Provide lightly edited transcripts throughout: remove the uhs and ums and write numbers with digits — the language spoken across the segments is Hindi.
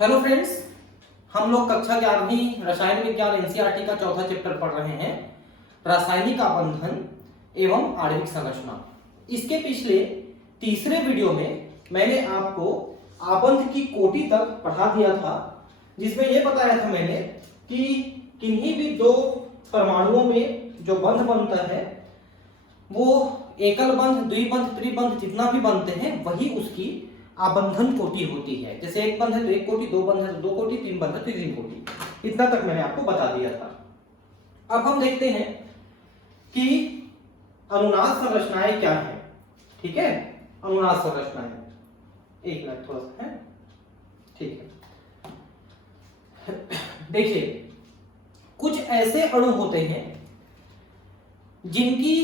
हेलो फ्रेंड्स, हम लोग कक्षा 11वीं रसायन विज्ञान एनसीईआरटी का चौथा चैप्टर पढ़ रहे हैं, रासायनिक आबंधन एवं आणविक संरचना। इसके पिछले तीसरे वीडियो में मैंने आपको आबंध की कोटि तक पढ़ा दिया था, जिसमें यह बताया था मैंने कि किन्हीं भी दो परमाणुओं में जो बंध बनता है वो एकल बंध, द्विबंध, त्रिबंध जितना भी बनते हैं वही उसकी आबंधन कोटि होती है। जैसे एक बंध है तो एक कोटि, दो बंध है तो दो कोटि, तीन बंध है तो तीन कोटि। इतना तक मैंने आपको बता दिया था। अब हम देखते हैं कि अनुनाद संरचनाएं क्या है। ठीक है, अनुनाद संरचनाएं, एक मिनट थोड़ा सा है, ठीक है। देखिए, कुछ ऐसे अणु होते हैं जिनकी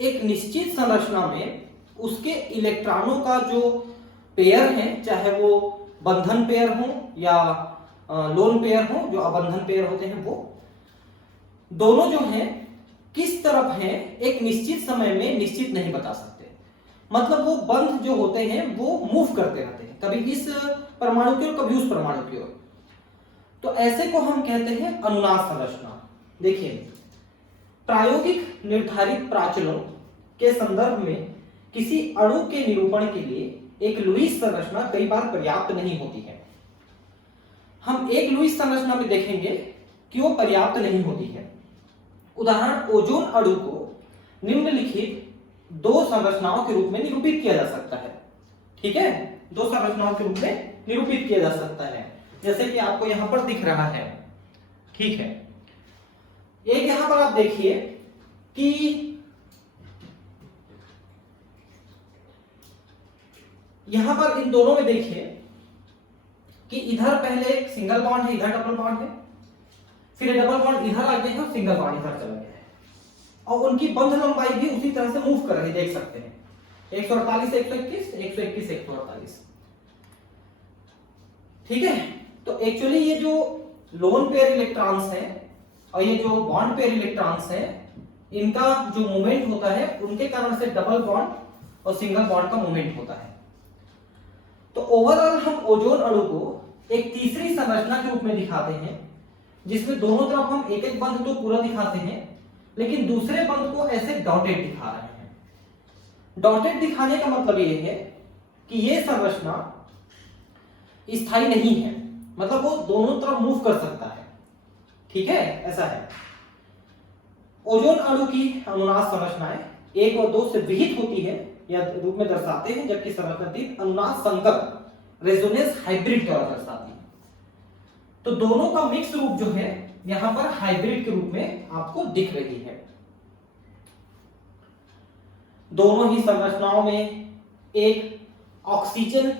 एक निश्चित संरचना में उसके इलेक्ट्रॉनों का जो पेयर है, चाहे वो बंधन पेयर हो या लोन पेयर हो, जो अबंधन पेयर होते हैं, वो दोनों जो हैं किस तरफ हैं एक निश्चित समय में निश्चित नहीं बता सकते। मतलब वो बंध जो होते हैं वो मूव करते रहते हैं, कभी इस परमाणु की ओर कभी उस परमाणु की ओर। तो ऐसे को हम कहते हैं अनुनाद संरचना। देखिए, प्रायोगिक निर्धारित प्राचलों के संदर्भ में किसी अणु के निरूपण के लिए एक लुईस संरचना कई बार पर्याप्त नहीं होती है। हम एक लुईस संरचना में देखेंगे कि वो पर्याप्त नहीं होती है। उदाहरण, ओजोन अणु को निम्नलिखित दो संरचनाओं के रूप में निरूपित किया जा सकता है। ठीक है, दो संरचनाओं के रूप में निरूपित किया जा सकता है, जैसे कि आपको यहां पर दिख रहा है। ठीक है, एक यहां पर आप देखिए कि यहां पर इन दोनों में देखिए कि इधर पहले एक सिंगल बॉन्ड है, इधर डबल बॉन्ड है, फिर डबल बॉन्ड इधर आ गया है और सिंगल बॉन्ड इधर चला गया है, और उनकी बंध लंबाई भी उसी तरह से मूव कर रही है, देख सकते हैं 148 से 121, 121 से 148। ठीक है, तो एक्चुअली ये जो लोन पेयर इलेक्ट्रॉन्स हैं और ये जो बॉन्ड पेयर इलेक्ट्रॉन्स हैं, इनका जो मूवमेंट होता है उनके कारण से डबल बॉन्ड और सिंगल बॉन्ड का मूवमेंट होता है। तो ओवरऑल हम ओजोन अणु को एक तीसरी संरचना के रूप में दिखाते हैं, जिसमें दोनों तरफ हम एक एक बंध तो पूरा दिखाते हैं, लेकिन दूसरे बंध को ऐसे डॉटेड दिखा रहे हैं। डॉटेड दिखाने का मतलब यह है कि यह संरचना स्थायी नहीं है, मतलब वो दोनों तरफ मूव कर सकता है। ठीक है, ऐसा है। ओजोन अणु की अनुनाद संरचनाएं 1 और 2 से विहित होती है या रूप में दर्शाते हैं, जबकि संरचना 3 अनुनाद संकर रेजोनेंस हाइब्रिड द्वारा दर्शाती है। तो दोनों का मिक्स रूप जो है यहां पर हाइब्रिड के रूप में आपको दिख रही है। दोनों ही संरचनाओं में एक ऑक्सीजन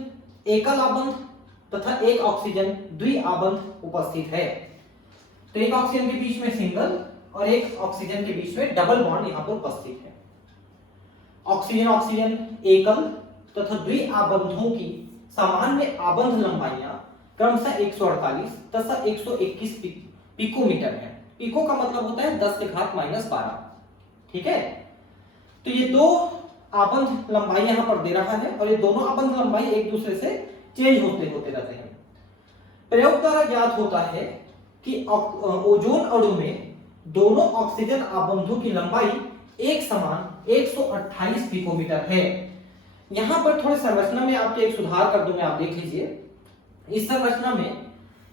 एकल आबंध तथा एक ऑक्सीजन द्विआबंध उपस्थित है। तो एक ऑक्सीजन के बीच में सिंगल और एक ऑक्सीजन के बीच में डबल बॉन्ड यहां पर उपस्थित है। ऑक्सीजन ऑक्सीजन एकल तथा द्विआबंधों की सामान्य आबंध लंबाइयां क्रमशः 148 तथा 121 पिकोमीटर है। पिको का मतलब होता है 10⁻⁻12। ठीक है, तो ये दो आबंध लंबाई यहां पर दे रहा है और ये दोनों आबंध लंबाई एक दूसरे से चेंज होते होते रहते हैं। प्रयोग द्वारा ज्ञात होता है कि ओजोन अणु में दोनों ऑक्सीजन आबंधों की लंबाई एक समान 128 पिकोमीटर है। यहां पर थोड़ी संरचना में आपके एक सुधार कर दूं मैं, आप देख लीजिए। इस संरचना में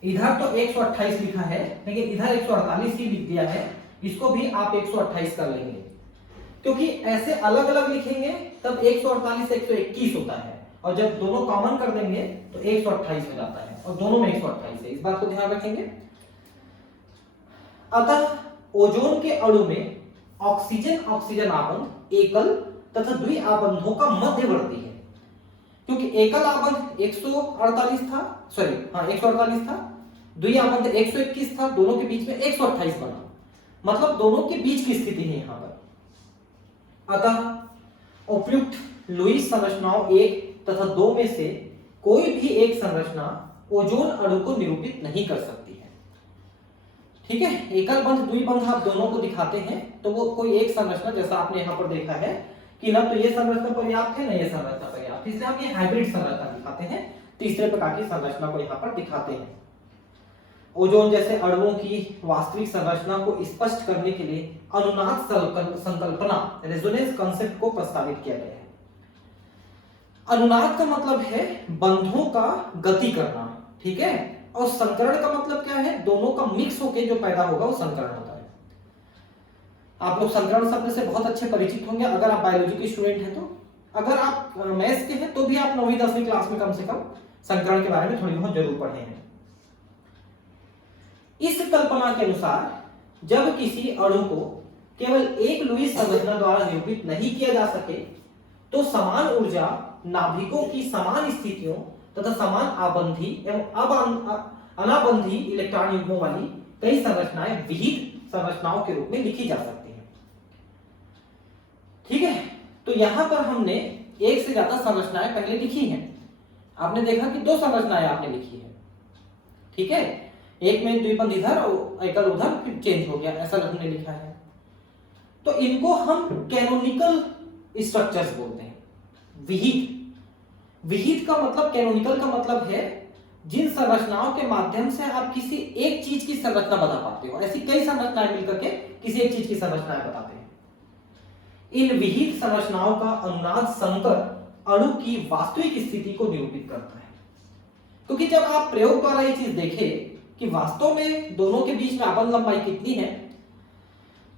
इधर तो 128 लिखा है, लेकिन इधर 148 ही लिख दिया है। इसको भी आप 128 कर लेंगे, क्योंकि ऐसे अलग अलग लिखेंगे तब 148 से 121 होता है, और जब दोनों कॉमन कर देंगे तो 128 हो जाता है, और दोनों में 128 है। इस बात को ध्यान रखेंगे। अतः ओजोन के अणु में ऑक्सीजन ऑक्सीजन आबंध एकल तथा द्विआबंधों का मध्यवर्ती है, क्योंकि एकल आबंध 148 था, 148 था, द्विआबंध 121 था, दोनों के बीच में 128 बना, मतलब दोनों के बीच की स्थिति है यहां पर। अतः उपयुक्त लुईस संरचनाओं 1 तथा 2 में से कोई भी एक संरचना ओजोन अणु को निरूपित नहीं कर सकती है। ठीक है, एकल बंध द्विबंध आप दोनों को दिखाते हैं, तो वो कोई एक संरचना, जैसा आपने यहां पर देखा है कि ना तो ये संरचना पर्याप्त है ना ये संरचना पर्याप्त है, इसलिए हम ये हाइब्रिड संरचना दिखाते हैं, तीसरे प्रकार की संरचना को यहाँ पर दिखाते हैं। ओजोन जैसे अणुओं की वास्तविक संरचना को स्पष्ट करने के लिए अनुनाद संकल्पना रेजोनेंस कॉन्सेप्ट को प्रस्तावित किया गया है। अनुनाद का मतलब है बंधों का गति करना, ठीक है, और संकरण का मतलब क्या है, दोनों का मिक्स होकर जो पैदा होगा वो संकरण होता है। आप लोग संकरण शब्द से बहुत अच्छे परिचित होंगे अगर आप बायोलॉजी के स्टूडेंट हैं तो। अगर आप मैथ्स के हैं तो भी आप 9वीं 10वीं क्लास में कम से कम संकरण के बारे में थोड़ी बहुत जरूर पढ़े हैं। इस कल्पना के अनुसार जब किसी अणु को केवल एक लुईस संरचना द्वारा निरूपित नहीं किया जा सके तो समान ऊर्जा नाभिकों की समान स्थितियों तथा समान आबंधी एवं अनाबंधी इलेक्ट्रॉन युग्मों वाली कई संरचनाएं विहित संरचनाओं के रूप में लिखी जा सकती हैं। ठीक है, तो यहां पर हमने एक से ज्यादा संरचनाएं पहले लिखी हैं। आपने देखा कि 2 संरचनाएं आपने लिखी है, ठीक है, एक में द्विबंध इधर और एकल उधर, फिर चेंज हो गया, ऐसा हमने लिखा है। तो इनको हम कैनोनिकल स्ट्रक्चर्स बोलते हैं। विहित का मतलब, कैनोनिकल का मतलब है जिन संरचनाओं के माध्यम से आप किसी एक चीज की संरचना बता पाते हो। ऐसी कई संरचनाएं मिलकर के किसी एक चीज की संरचनाएं बताते हैं। इन विहित संरचनाओं का अनुनाद संकर अणु की वास्तविक स्थिति को निरूपित करता है। क्योंकि जब आप प्रयोग द्वारा ये चीज देखें कि वास्तव में दोनों के बीच में आबंध लंबाई कितनी है,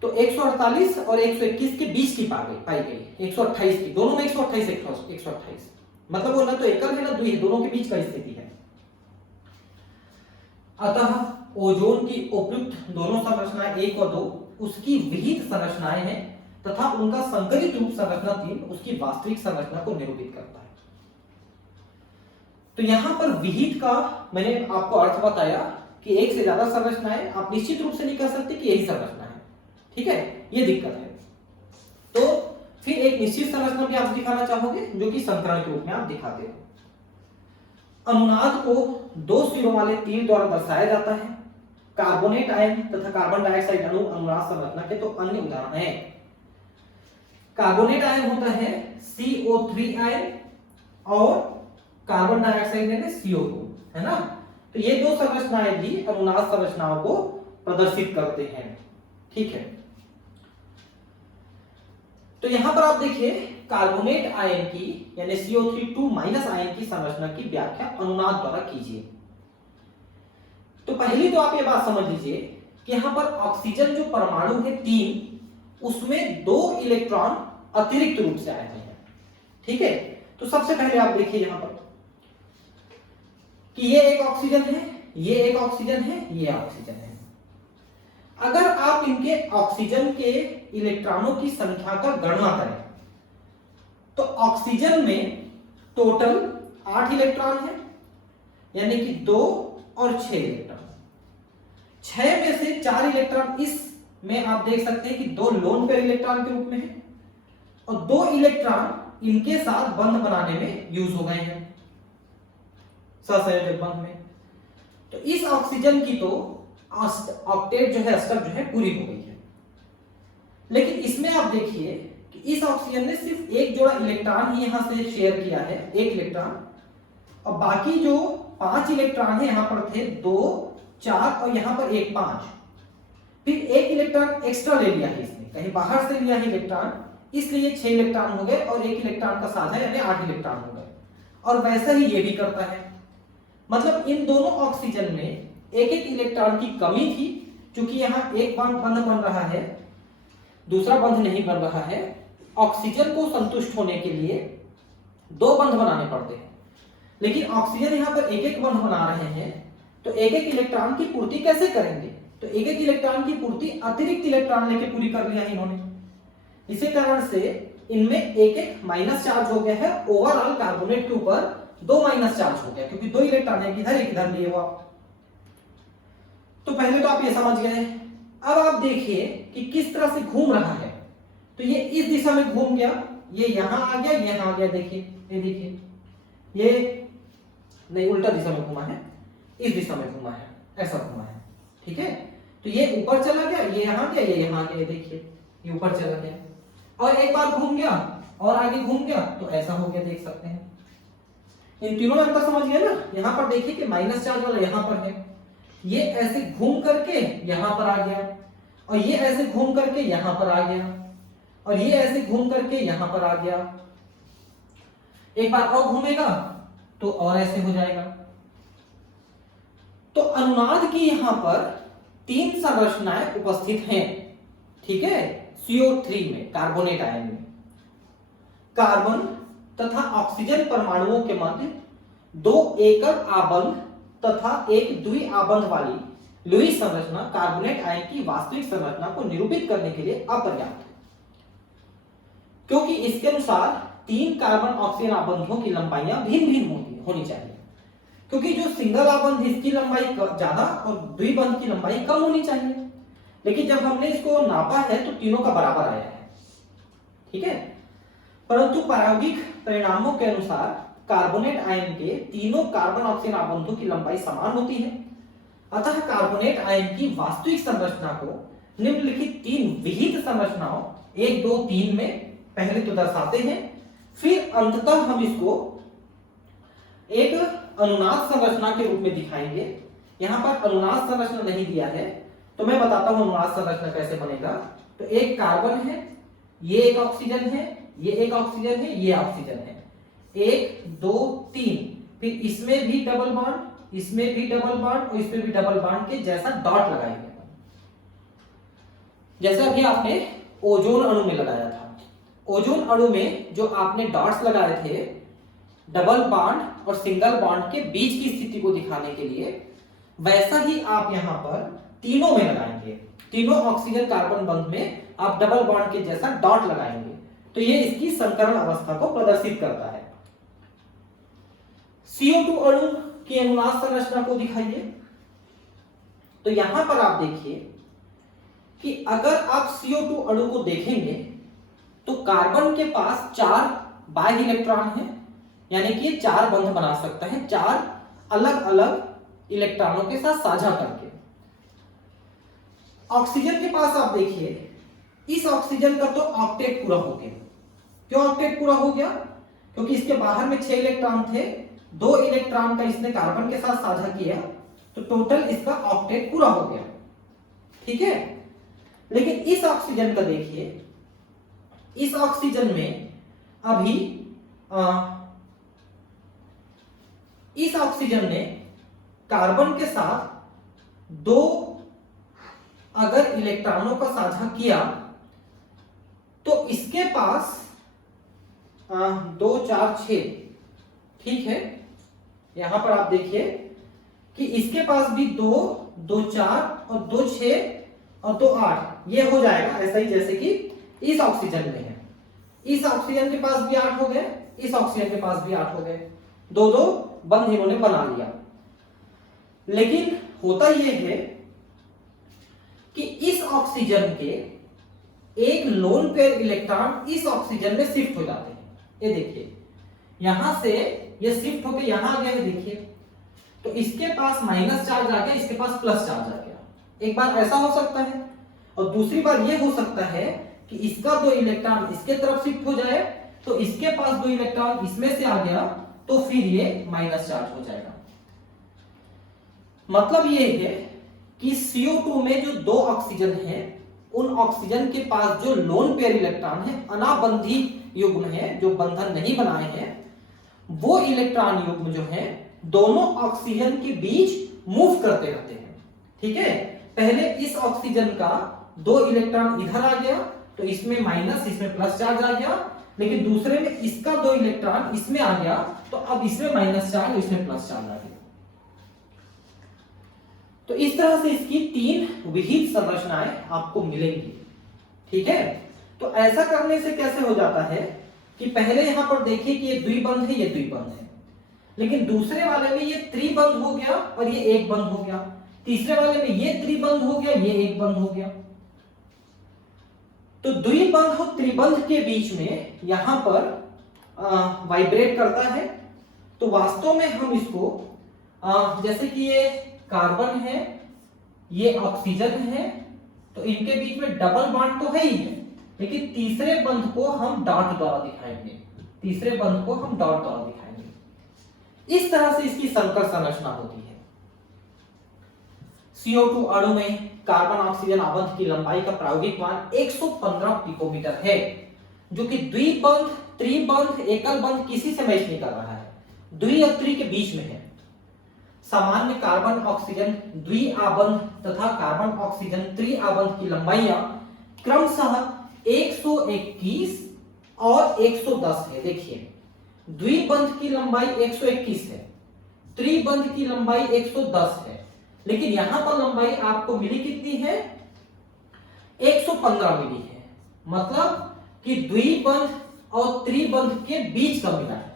तो 148 और 121 के बीच की पाई गई 128 की, दोनों में 128 मतलब वो ना तो एकल है ना द्वि है, दोनों के बीच का स्थिति है। अतः ओजोन की उपयुक्त दोनों संरचनाएं 1 और 2 उसकी विहित संरचनाएं हैं तथा उनका संकलित रूप संरचना 3 उसकी वास्तविक संरचना को निरूपित करता है। तो यहां पर विहित का मैंने आपको अर्थ बताया कि एक से ज्यादा संरचनाएं आप निश्चित रूप से नहीं कह सकते कि यही संरचना है, ठीक है, ये दिक्कत है। तो फिर एक निश्चित संरचना भी आप दिखाना चाहोगे जो कि संकरण के रूप में आप दिखाते हो। अनुनाद को 2 सिरों वाले तीर द्वारा दर्शाया जाता है। कार्बोनेट आयन तथा कार्बन डाइऑक्साइड अणु अनुनाद संरचना के तो अन्य उदाहरण हैं। कार्बोनेट आयन होता है CO3 आयन और कार्बन डाइऑक्साइड यानी CO2, है ना। तो ये 2 संरचनाएं भी अनुनाद संरचनाओं को प्रदर्शित करते हैं, ठीक है। तो यहां पर आप देखिए कार्बोनेट आयन की यानी CO3 आयन की संरचना की व्याख्या अनुनाद द्वारा कीजिए। तो पहली तो आप ये बात समझ लीजिए कि यहां पर ऑक्सीजन जो परमाणु है 3, उसमें 2 इलेक्ट्रॉन अतिरिक्त रूप से आए हुए हैं, ठीक है। तो सबसे पहले आप देखिए यहां पर कि ये एक ऑक्सीजन है, ये एक ऑक्सीजन है, ये ऑक्सीजन है। अगर आप इनके ऑक्सीजन के इलेक्ट्रॉनों की संख्या का गणना करें तो ऑक्सीजन में टोटल 8 इलेक्ट्रॉन है, यानी कि 2 और 6 इलेक्ट्रॉन। 6 में से 4 इलेक्ट्रॉन इस में आप देख सकते हैं कि 2 लोन पेयर इलेक्ट्रॉन के रूप में है और 2 इलेक्ट्रॉन इनके साथ बंध बनाने में यूज हो गए हैं सहसंयोजक बंध में। तो इस ऑक्सीजन की तो ऑक्टेट जो है, अष्टक जो है पूरी हो गई है। लेकिन इसमें आप देखिए कि इस ऑक्सीजन ने सिर्फ एक जोड़ा इलेक्ट्रॉन ही यहां से शेयर किया है, 1 इलेक्ट्रॉन, और बाकी जो 5 इलेक्ट्रॉन है यहां पर थे 2, 4 और यहां पर 1, 5। फिर 1 इलेक्ट्रॉन एक्स्ट्रा ले लिया है इसने, कहीं बाहर से लिया है इलेक्ट्रॉन, इसलिए 6 इलेक्ट्रॉन हो गए और 1 इलेक्ट्रॉन का साझा यानी 8 इलेक्ट्रॉन हो गए। और वैसा ही ये भी करता है, मतलब इन दोनों ऑक्सीजन में एक इलेक्ट्रॉन की कमी थी, क्योंकि यहां एक बंध बन रहा है, दूसरा बंध नहीं बन रहा है। ऑक्सीजन को संतुष्ट होने के लिए 2 बंध बनाने पड़ते हैं, लेकिन ऑक्सीजन यहां पर एक बंध बना रहे हैं, तो एक इलेक्ट्रॉन की पूर्ति कैसे करेंगे? तो एक इलेक्ट्रॉन की पूर्ति अतिरिक्त इलेक्ट्रॉन लेके पूरी कर लिया है इन्होंने। इसी कारण से इनमें एक माइनस चार्ज हो गया है, ओवरऑल कार्बोनेट के ऊपर 2 माइनस चार्ज हो गया, क्योंकि 2 इलेक्ट्रॉन है इधर एक इधर लिए हुआ। तो पहले तो आप ये समझ गए। अब आप देखिए कि किस तरह से घूम रहा है। तो ये इस दिशा में घूम गया, ये यहां आ गया, यहां आ गया, देखिए ये देखिए, ये नहीं उल्टा दिशा में घूमा है, इस दिशा में घूमा है, ऐसा घूमा है, ठीक है। तो ये ऊपर चला गया, ये यहां गया, ये यहां गया, देखिए ये ऊपर चला गया, और एक बार घूम गया और आगे घूम गया, तो ऐसा हो गया, देख सकते हैं। इन तीनों में अंतर समझिए ना। यहां पर देखिए कि माइनस चार्ज वाला यहां पर है, ये ऐसे घूम करके यहां पर आ गया, और ये ऐसे घूम करके यहां पर आ गया, और ये ऐसे घूम करके यहां पर आ गया। एक बार और घूमेगा तो और ऐसे हो जाएगा। तो अनुनाद की यहां पर 3 संरचनाएं उपस्थित हैं, ठीक है। CO3 में, कार्बोनेट आयन में, कार्बन तथा ऑक्सीजन परमाणुओं के मध्य 2 एकल आबंध तथा एक द्विआबंध वाली लुईस संरचना कार्बोनेट आयन की वास्तविक संरचना को निरूपित करने के लिए अपर्याप्त है, क्योंकि इसके अनुसार 3 कार्बन ऑक्सीजन आबंधों की लंबाइयां भिन्न भिन्न होनी चाहिए, क्योंकि जो सिंगल आबंध इसकी लंबाई ज्यादा और द्विबंध की लंबाई कम होनी चाहिए। लेकिन जब हमने इसको नापा है तो तीनों का बराबर आया है, ठीक है। परंतु प्रायोगिक परिणामों के अनुसार कार्बोनेट आयन के तीनों कार्बन ऑक्सीजन आबंधों की लंबाई समान होती है। अतः कार्बोनेट आयन की वास्तविक संरचना को निम्नलिखित 3 विहित संरचनाओं 1, 2, 3 में पहले तो दर्शाते हैं, फिर अंततः हम इसको एक अनुनाद संरचना के रूप में दिखाएंगे। यहां पर अनुनाद संरचना नहीं दिया है, तो मैं बताता हूं अनुनाद संरचना कैसे बनेगा। तो एक कार्बन है, ये एक ऑक्सीजन है, ये एक ऑक्सीजन है, ये ऑक्सीजन है, 1, 2, 3, फिर इसमें भी डबल बॉन्ड, इसमें भी डबल बॉन्ड और इसमें भी डबल बॉन्ड के जैसा डॉट लगाएंगे, जैसे अभी आपने ओजोन अणु में लगाया था। ओजोन अणु में जो आपने डॉट्स लगाए थे डबल बॉन्ड और सिंगल बॉन्ड के बीच की स्थिति को दिखाने के लिए, वैसा ही आप यहां पर तीनों में लगाएंगे। तीनों ऑक्सीजन कार्बन बंध में आप डबल बॉन्ड के जैसा डॉट लगाएंगे, तो ये इसकी संकरण अवस्था को प्रदर्शित करता है। CO2 अणु की अनुनाद संरचना को दिखाइए। तो यहां पर आप देखिए कि अगर आप CO2 अणु को देखेंगे तो कार्बन के पास 4 बाह्य इलेक्ट्रॉन हैं, यानी कि ये 4 बंध बना सकता है 4 अलग अलग इलेक्ट्रॉनों के साथ साझा करके। ऑक्सीजन के पास आप देखिए, इस ऑक्सीजन का तो ऑक्टेट पूरा हो गया। क्यों ऑक्टेट पूरा हो गया? क्योंकि इसके बाहर में 6 इलेक्ट्रॉन थे, 2 इलेक्ट्रॉन का इसने कार्बन के साथ साझा किया, तो टोटल इसका ऑक्टेट पूरा हो गया, ठीक है। लेकिन इस ऑक्सीजन का देखिए, इस ऑक्सीजन में अभी इस ऑक्सीजन ने कार्बन के साथ 2 अगर इलेक्ट्रॉनों का साझा किया तो इसके पास 2, 4, 6, ठीक है। यहां पर आप देखिए कि इसके पास भी 2, 2, 4 और 2, 6 और 2, 8 ये हो जाएगा ऐसा ही जैसे कि इस ऑक्सीजन में है। इस ऑक्सीजन के पास भी 8 हो गए, इस ऑक्सीजन के पास भी 8 हो गए, 2-2 बंध इन्होंने बना लिया। लेकिन होता यह है कि इस ऑक्सीजन के एक लोन पेयर इलेक्ट्रॉन इस ऑक्सीजन में शिफ्ट हो जाते हैं। ये देखिए यहां से ये शिफ्ट होकर यहां आ गया है, देखिए तो इसके पास माइनस चार्ज आ गया, इसके पास प्लस चार्ज आ गया। एक बार ऐसा हो सकता है, और दूसरी बार ये हो सकता है कि इसका 2 इलेक्ट्रॉन इसके तरफ शिफ्ट हो जाए, तो इसके पास 2 इलेक्ट्रॉन इसमें से आ गया, तो फिर ये माइनस चार्ज हो जाएगा। मतलब ये है कि CO2 में जो 2 ऑक्सीजन है, उन ऑक्सीजन के पास जो लोन पेयर इलेक्ट्रॉन है, अनाबंधी युग्म है, जो बंधन नहीं बनाए हैं, वो इलेक्ट्रॉन युग्म जो है दोनों ऑक्सीजन के बीच मूव करते रहते हैं, ठीक है। पहले इस ऑक्सीजन का 2 इलेक्ट्रॉन इधर आ गया, तो इसमें माइनस, इसमें प्लस चार्ज आ गया, लेकिन दूसरे में इसका 2 इलेक्ट्रॉन इसमें आ गया, तो अब इसमें माइनस चार्ज और इसमें प्लस चार्ज आ गया। तो इस तरह से इसकी 3 विहित संरचनाएं आपको मिलेंगी, ठीक है। तो ऐसा करने से कैसे हो जाता है कि पहले यहां पर देखिए कि ये द्विबंध है, ये द्विबंध है, लेकिन दूसरे वाले में ये त्रिबंध हो गया और ये एक बंध हो गया, तीसरे वाले में ये त्रिबंध हो गया, ये एक बंध हो गया। तो द्विबंध और त्रिबंध के बीच में यहां पर वाइब्रेट करता है। तो वास्तव में हम इसको जैसे कि ये कार्बन है, ये ऑक्सीजन है, तो इनके बीच में डबल बॉन्ड तो है ही है, लेकिन तीसरे बंध को हम डॉट द्वारा दिखाएंगे, तीसरे बंध को हम डॉट द्वारा दिखाएंगे। इस तरह से इसकी संकर संरचना होती है। CO2 अणु में कार्बन ऑक्सीजन आबंध की लंबाई का प्रायोगिक मान 115 पिकोमीटर है, जो कि द्विबंध, त्रिबंध, एकल बंध किसी से मैच नहीं कर रहा है, द्वि और त्रि के बीच में है। सामान्य कार्बन ऑक्सीजन द्विआबंध तथा कार्बन ऑक्सीजन त्रिआबंध की लंबाइयां क्रमशः 121 और 110 है। देखिए, द्विबंध की लंबाई 121 है, त्रिबंध की लंबाई 110 है, लेकिन यहां पर लंबाई आपको मिली कितनी है? 115 मिली है। मतलब कि द्विबंध और त्रिबंध के बीच का मिला है,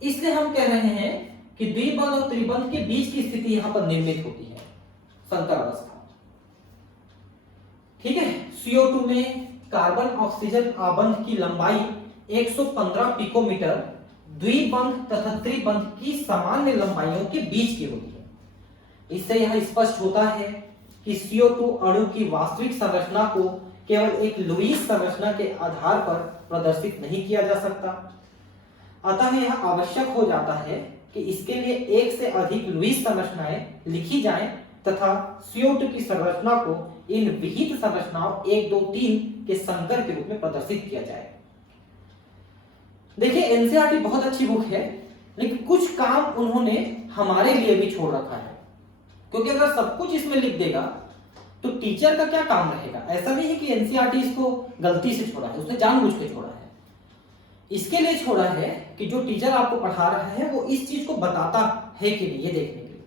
इसलिए हम कह रहे हैं कि द्विबंध और त्रिबंध के बीच की स्थिति यहां पर निर्मित होती है, संकर अवस्था। ठीक है। CO2 में कार्बन ऑक्सीजन आबंध की लंबाई 115 पिकोमीटर द्विबंध तथा त्रिबंध की सामान्य लंबाइयों के बीच की होती है। इससे यह स्पष्ट होता है कि CO2 अणु की वास्तविक संरचना को केवल एक लुईस संरचना के आधार पर प्रदर्शित नहीं किया जा सकता। अतः यह आवश्यक हो जाता है कि इसके लिए एक से अधिक लुईस संरचनाएं लिखी जाएं तथा CO2 की संरचना को इन विहित संरचनाओं 1, 2, 3 के संकर के रूप में प्रदर्शित किया जाए। देखिए, एनसीईआरटी बहुत अच्छी बुक है, लेकिन कुछ काम उन्होंने हमारे लिए भी छोड़ रखा है, क्योंकि अगर सब कुछ इसमें लिख देगा तो टीचर का क्या काम रहेगा। ऐसा नहीं है कि एनसीईआरटी इसको गलती से छोड़ा है, उसने जानबूझ के छोड़ा है। इसके लिए छोड़ा है कि जो टीचर आपको पढ़ा रहा है वो इस चीज को बताता है कि नहीं, ये देखने के लिए।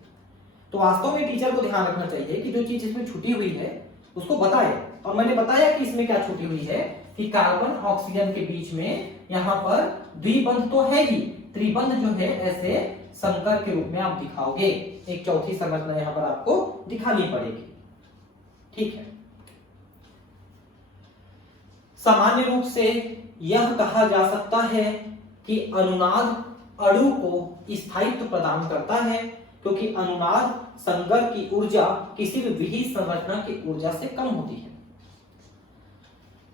तो वास्तव में टीचर को ध्यान रखना चाहिए कि जो चीज इसमें छुटी हुई है उसको बताए। और मैंने बताया कि इसमें क्या छुटी हुई है कि कार्बन ऑक्सीजन के बीच में यहाँ पर द्विबंध तो है ही, त्रिबंध जो है ऐसे संकर के रूप में आप दिखाओगे। एक चौथी संरचना यहाँ पर आपको दिखानी पड़ेगी। ठीक है। सामान्य रूप से यह कहा जा सकता है कि अनुनाद अणु को स्थायित्व प्रदान करता है, क्योंकि अनुनाद संकर की ऊर्जा किसी भी विहित संरचना की ऊर्जा से कम होती है।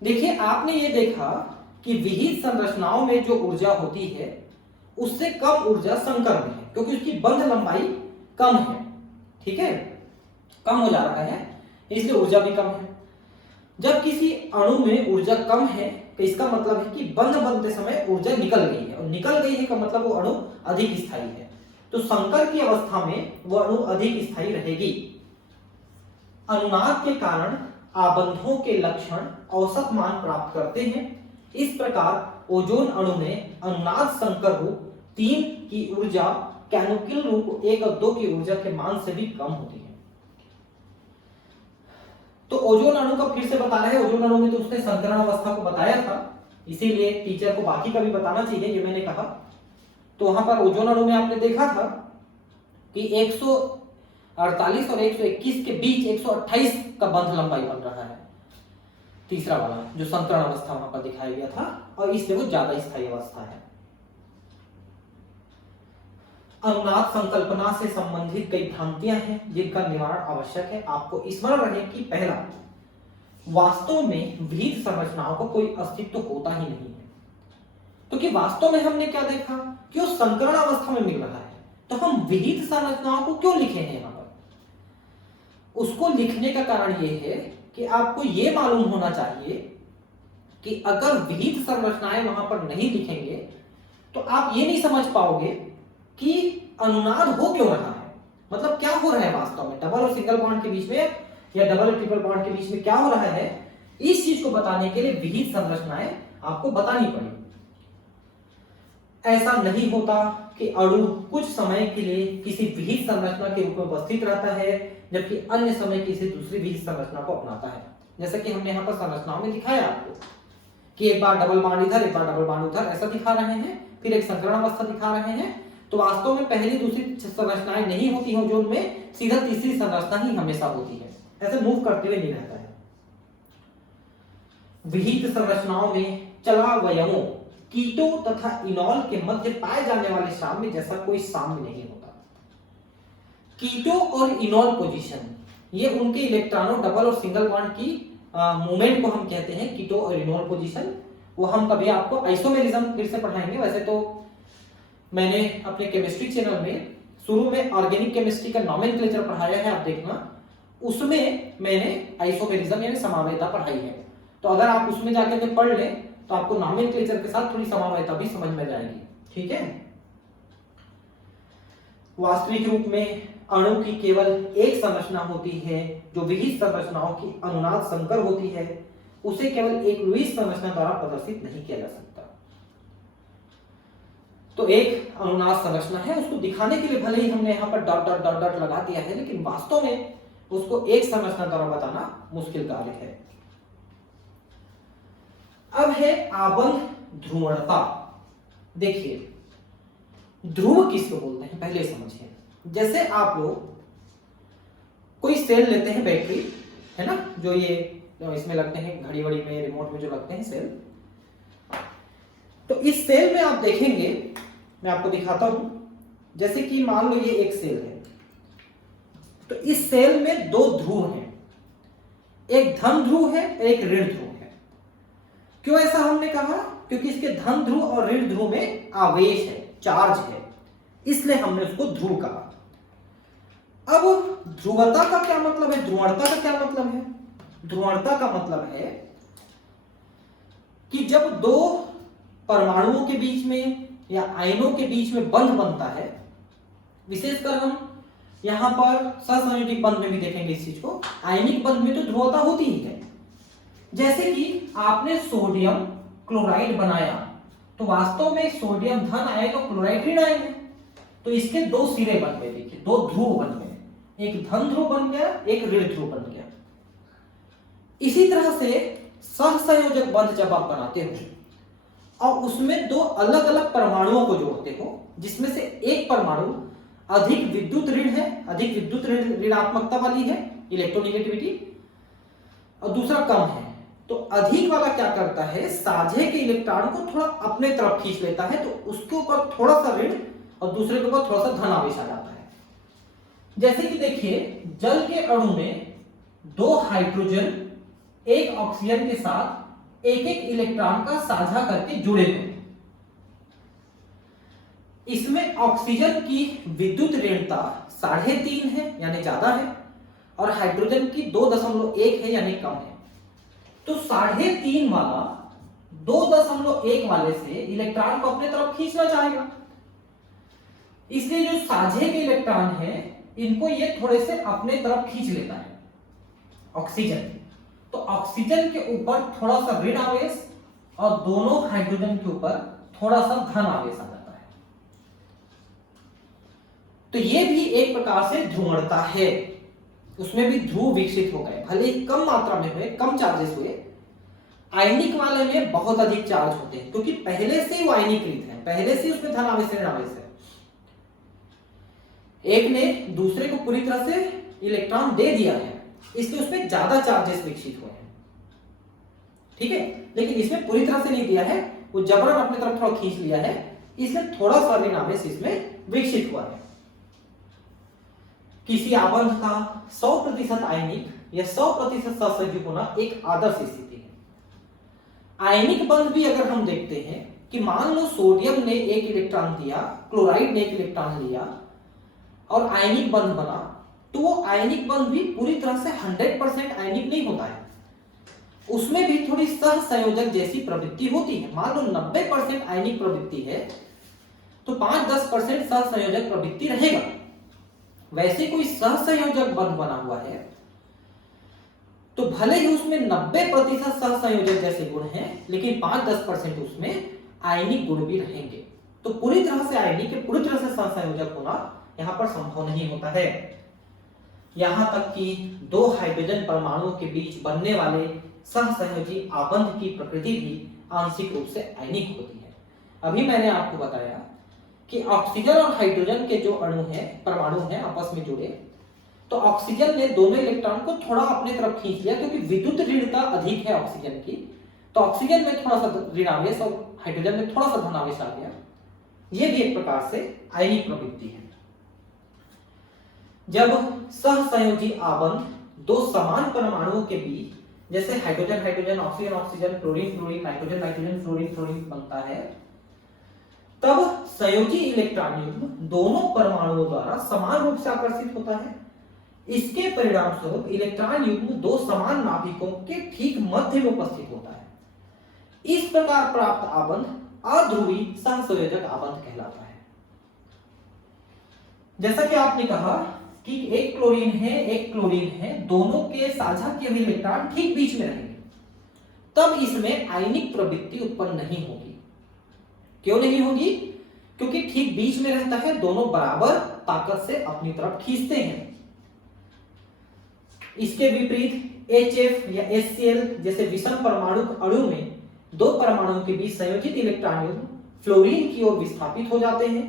देखिए, आपने ये देखा कि विहित संरचनाओं में जो ऊर्जा होती है उससे कम ऊर्जा संकर में है, क्योंकि उसकी बंध लंबाई कम है। ठीक है, कम हो जा रहा है, इसलिए ऊर्जा भी कम है। जब किसी अणु में ऊर्जा कम है तो इसका मतलब है कि बंध बनते समय ऊर्जा निकल गई है, और निकल गई है का मतलब वो अणु अधिक स्थायी है। तो संकर की अवस्था में वो अणु अधिक स्थायी रहेगी। अनुनाद के कारण आबंधों के लक्षण औसत मान प्राप्त करते हैं। इस प्रकार ओजोन अणु में अनुनाद संकर रूप 3 की ऊर्जा कैनोकिल रूप 1 और 2 की ऊर्जा के मान से भी कम होती है। तो ओजोन अणु का फिर से बता रहे हैं, ओजोन अणु में तो उसने संकरण अवस्था को बताया था, इसीलिए टीचर को बाकी का भी बताना चाहिए, ये मैंने कहा। तो वहां पर ओजोन अणु में आपने देखा था कि 148 और 121 के बीच 128 का बंध लंबाई बन रहा है, तीसरा वाला जो संकरण अवस्था वहां पर दिखाया गया था, और इसलिए वो ज्यादा स्थायी अवस्था है। अनुनाद संकल्पना से संबंधित कई भ्रांतियां हैं जिनका निवारण आवश्यक है। आपको स्मरण रहे कि पहला, वास्तव में विहित संरचनाओं को कोई अस्तित्व होता ही नहीं है, क्योंकि वास्तव में हमने क्या देखा कि वो संकरण अवस्था में मिल रहा है। तो हम विहित संरचनाओं को क्यों लिखे हैं यहाँ पर? उसको लिखने का कारण यह है कि आपको यह मालूम होना चाहिए कि अगर विहित संरचनाएं वहां पर नहीं लिखेंगे तो आप ये नहीं समझ पाओगे कि अनुनाद हो क्यों रहा है, मतलब क्या हो रहा है वास्तव में, डबल और सिंगल बॉन्ड के बीच में या डबल और ट्रिपल बॉन्ड के बीच में क्या हो रहा है। इस चीज को बताने के लिए विहित संरचनाएं आपको बतानी पड़ेगी। ऐसा नहीं होता कि अणु कुछ समय के लिए किसी विहित संरचना के रूप में उपस्थित रहता है जबकि अन्य समय किसी दूसरी विहित संरचना को अपनाता है। जैसा कि हमने यहाँ पर संरचनाओं में दिखाया आपको कि एक बार डबल बॉन्ड इधर, एक बार डबल बॉन्ड उधर, ऐसा दिखा रहे हैं, फिर एक संकरण अवस्था दिखा रहे हैं। तो वास्तव में पहली दूसरी संरचनाएं नहीं होती हैं ओजोन में, सीधा तीसरी संरचना ही हमेशा होती है, ऐसे मूव करते हुए नहीं रहता है। विहित संरचनाओं में चलावयवों कीटो तथा इनॉल के मध्य पाए जाने वाले साम्य जैसा कोई साम्य नहीं होता। कीटो और इनॉल पोजीशन, ये उनके इलेक्ट्रॉनों डबल और सिंगल बॉन्ड की मूवमेंट को हम कहते हैं कीटो और इनॉल पोजीशन। वो हम कभी आपको आइसोमेरिज्म फिर से पढ़ाएंगे। वैसे तो मैंने अपने केमिस्ट्री चैनल में शुरू में ऑर्गेनिक केमिस्ट्री का नॉमेनक्लेचर पढ़ाया है, आप देखना, उसमें मैंने आइसोमेरिज्म यानी समवायता पढ़ाई है। तो अगर आप उसमें जाकर के पढ़ लें तो आपको नॉमेनक्लेचर के साथ थोड़ी समवायता भी समझ में जाएगी। ठीक है। वास्तविक रूप में अणु की केवल एक संरचना होती है जो विहित संरचनाओं की अनुनाद संकर होती है, उसे केवल एक लुईस संरचना द्वारा प्रदर्शित नहीं किया जा सकता। तो एक अनुनाद संरचना है, उसको दिखाने के लिए भले ही हमने यहाँ पर डॉट डॉट डॉट डॉट लगा दिया है, लेकिन वास्तव में उसको एक संरचना द्वारा बताना मुश्किल कार्य है। अब है आबंध ध्रुवणता। देखिए, ध्रुव किसको बोलते हैं पहले समझिए। जैसे आप लोग कोई सेल लेते हैं, बैटरी है ना, जो ये इसमें लगते हैं, घड़ी वड़ी में, रिमोट में जो लगते हैं सेल, तो इस सेल में आप देखेंगे, मैं आपको दिखाता हूं, जैसे कि मान लो ये एक सेल है, तो इस सेल में दो ध्रुव हैं, एक धन ध्रुव है, एक ऋण ध्रुव है। क्यों ऐसा हमने कहा? क्योंकि इसके धन ध्रुव और ऋण ध्रुव में आवेश है, चार्ज है, इसलिए हमने उसको ध्रुव कहा। अब ध्रुवता का क्या मतलब है, ध्रुवणता का क्या मतलब है? ध्रुवणता का मतलब है कि जब दो परमाणुओं के बीच में या आयनों के बीच में बंध बनता है, विशेषकर हम यहां पर सहसंयोजक बंध में भी देखेंगे इस चीज को, आयनिक बंध में तो ध्रुवता होती ही है। जैसे कि आपने सोडियम क्लोराइड बनाया, तो वास्तव में सोडियम धन आयन और क्लोराइड ऋण आयन है, तो इसके दो सिरे बन गए, देखिए दो ध्रुव बन गए, एक धन ध्रुव बन गया, एक ऋण ध्रुव बन गया। इसी तरह से सहसंयोजक बंध जब आप बनाते हो और उसमें दो अलग अलग परमाणुओं को जोड़ते हो, जिसमें से एक परमाणु अधिक विद्युत ऋण है, अधिक विद्युत ऋणात्मकता वाली है, इलेक्ट्रोनेगेटिविटी, और दूसरा कम है, तो अधिक वाला क्या करता है, साझे के इलेक्ट्रॉन को थोड़ा अपने तरफ खींच लेता है, तो उसके ऊपर थोड़ा सा ऋण और दूसरे के ऊपर थोड़ा सा धन आवेश आ जाता है। जैसे कि देखिए, जल के अणु में दो हाइड्रोजन एक ऑक्सीजन के साथ एक एक इलेक्ट्रॉन का साझा करके जुड़े हुए, इसमें ऑक्सीजन की विद्युत ऋणता 3.5 है यानी ज्यादा है, और हाइड्रोजन की 2.1 है यानी कम है। तो 3.5 वाला 2.1 वाले से इलेक्ट्रॉन को अपने तरफ खींचना चाहेगा, इसलिए जो साझे के इलेक्ट्रॉन है इनको ये थोड़े से अपने तरफ खींच लेता है ऑक्सीजन। तो ऑक्सीजन के ऊपर थोड़ा सा ऋण आवेश और दोनों हाइड्रोजन के ऊपर थोड़ा सा धन आवेश आ जाता है। तो ये भी एक प्रकार से ध्रुवणता है, उसमें भी ध्रुव विकसित हो गए, भले ही कम मात्रा में हुए, कम चार्जेस हुए। आयनिक वाले में बहुत अधिक चार्ज होते हैं, क्योंकि पहले से वो आयनीकृत है, पहले से उसमें धन आवेश ऋण आवेश है, एक ने दूसरे को पूरी तरह से इलेक्ट्रॉन दे दिया है, इसलिए उसमें ज्यादा चार्जेस विकसित हुए हैं। ठीक है, लेकिन इसमें पूरी तरह से नहीं दिया है, वो जबरन अपने तरफ थोड़ा खींच लिया है, इसलिए थोड़ा सा ऋण आवेश इसमें विकसित हुआ है। किसी आबंध का 100% आयनिक या 100% सहसंयोजक होना एक आदर्श स्थिति है। आयनिक बंध भी अगर हम देखते हैं कि मान लो सोडियम ने एक इलेक्ट्रॉन दिया, क्लोराइड ने एक इलेक्ट्रॉन लिया और आयनिक बंध बना, तो वो आयनिक बंध भी पूरी तरह से 100% आयनिक नहीं होता है, उसमें भी थोड़ी सहसंयोजक जैसी प्रवृत्ति होती है। मान लो 90% आयनिक प्रवृत्ति है तो 5-10% सहसंयोजक प्रवृत्ति रहेगा। वैसे कोई सहसंयोजक बंध बना हुआ है तो भले ही उसमें 90% सहसंयोजक जैसे गुण हैं, लेकिन 5-10% उसमें आयनिक गुण भी रहेंगे। तो पूरी तरह से आयनिक के पूरी तरह से सहसंयोजक होना यहां पर संभव नहीं होता है। यहां तक कि दो हाइड्रोजन परमाणुओं के बीच बनने वाले सहसंयोजी आबंध की प्रकृति भी आंशिक रूप से आयनिक होती है। अभी मैंने आपको बताया कि ऑक्सीजन और हाइड्रोजन के जो अणु हैं, परमाणु हैं, आपस में जुड़े, तो ऑक्सीजन ने दोनों इलेक्ट्रॉन को थोड़ा अपने तरफ खींच लिया, क्योंकि विद्युत ऋणता अधिक है ऑक्सीजन की, तो ऑक्सीजन में थोड़ा सा ऋण आवेश और हाइड्रोजन में थोड़ा सा धन आवेश आ गया। यह भी एक प्रकार से आयनिक प्रवृत्ति है। जब सहसंयोजी आबंध दो समान परमाणुओं के बीच, जैसे hydrogen hydrogen, oxygen oxygen, chlorine chlorine, nitrogen nitrogen, fluorine fluorine बनता है, तब संयोजी इलेक्ट्रॉन युग्म दोनों परमाणुओं द्वारा समान रूप से आकर्षित होता है। इसके परिणाम स्वरूप इलेक्ट्रॉन युग्म दो समान नाभिकों के ठीक मध्य में उपस्थित होता है। इस प्रकार प्राप्त आबंध अध्रुवी सहसंयोजक आबंध कहलाता है। जैसा कि आपने कहा कि एक क्लोरीन है, दोनों के साझा किए हुए इलेक्ट्रॉन ठीक बीच में रहेंगे, तब इसमें आयनिक प्रवृत्ति उत्पन्न नहीं होगी। क्यों नहीं होगी? क्योंकि ठीक बीच में रहता है, दोनों बराबर ताकत से अपनी तरफ खींचते हैं। इसके विपरीत HF या HCl जैसे विषम परमाणु अणु में दो परमाणुओं के बीच संयोजित इलेक्ट्रॉन युग्म फ्लोरीन की ओर विस्थापित हो जाते हैं,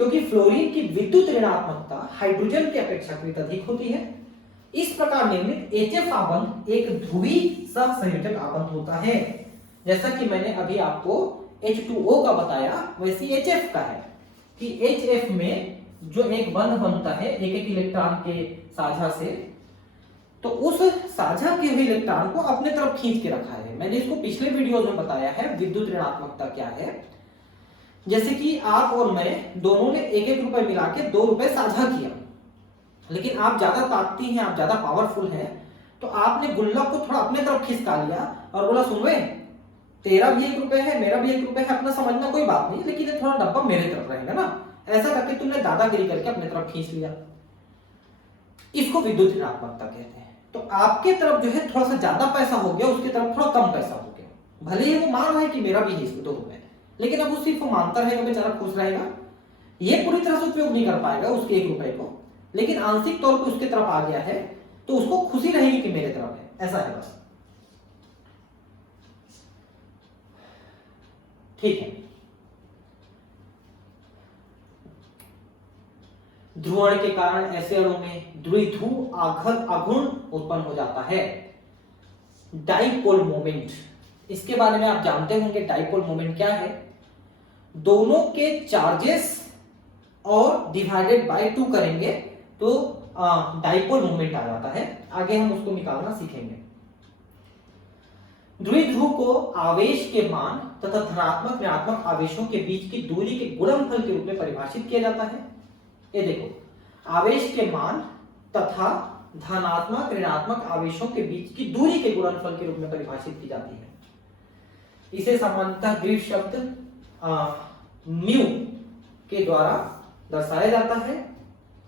क्योंकि फ्लोरीन की विद्युत ऋणात्मकता हाइड्रोजन की अपेक्षाकृत अधिक होती है। इस प्रकार निर्मित HF आबंध एक ध्रुवी सहसंयोजक आबंध होता है। जैसा कि मैंने अभी आपको H2O का बताया, वैसे HF का है कि HF में जो एक बंध बनता है एक एक इलेक्ट्रॉन के साझा से, तो उस साझा किए हुए इलेक्ट्रॉन को अपने तरफ खींच के रखा है। मैंने इसको पिछले वीडियो में बताया है विद्युत ऋणात्मकता क्या है। जैसे कि आप और मैं दोनों ने एक एक रुपए मिला के 2 रुपए साझा किया, लेकिन आप ज्यादा ताकती हैं, आप ज्यादा पावरफुल हैं, तो आपने गुल्लक को थोड़ा अपने तरफ खिसका लिया और बोला सुन वे, तेरा भी 1 रुपए है, मेरा भी 1 रुपए है, अपना समझना कोई बात नहीं, लेकिन ये थोड़ा डब्बा मेरे तरफ रहेगा ना। ऐसा करके तुमने दादागिरी करके अपने तरफ खींच लिया। इसको विद्युत ऋणात्मकता कहते हैं। तो आपके तरफ जो है थोड़ा सा ज्यादा पैसा हो गया, उसके तरफ थोड़ा कम पैसा हो गया। भले ही वो मान रहा है कि मेरा भी है इसमें 2 रुपए, लेकिन अब उसी को मानता रहेगा, बेचारा खुश रहेगा। ये पूरी तरह से उपयोग नहीं कर पाएगा उसके 1 रुपए को, लेकिन आंशिक तौर पर उसके तरफ आ गया है, तो उसको खुशी रहेगी कि मेरे तरफ है। ऐसा है बस, ठीक है। ध्रुवण के कारण ऐसे अणु में द्विध्रुव आघूर्ण उत्पन्न हो जाता है। डाइपोल मोमेंट, इसके बारे में आप जानते होंगे। डाइपोल मोमेंट क्या है? दोनों के चार्जेस और डिवाइडेड बाय 2 करेंगे तो डाइपोल मोमेंट आ जाता है। आगे हम उसको निकालना सीखेंगे। द्विध्रुव को आवेश के मान तथा धनात्मक ऋणात्मक आवेशों के बीच की दूरी के गुणनफल के रूप में परिभाषित किया जाता है। ये देखो, आवेश के मान तथा धनात्मक ऋणात्मक आवेशों के बीच की दूरी के गुणनफल के रूप में परिभाषित की जाती है। इसे सामान्यतः ग्रीक शब्द म्यू के द्वारा दर्शाया जाता है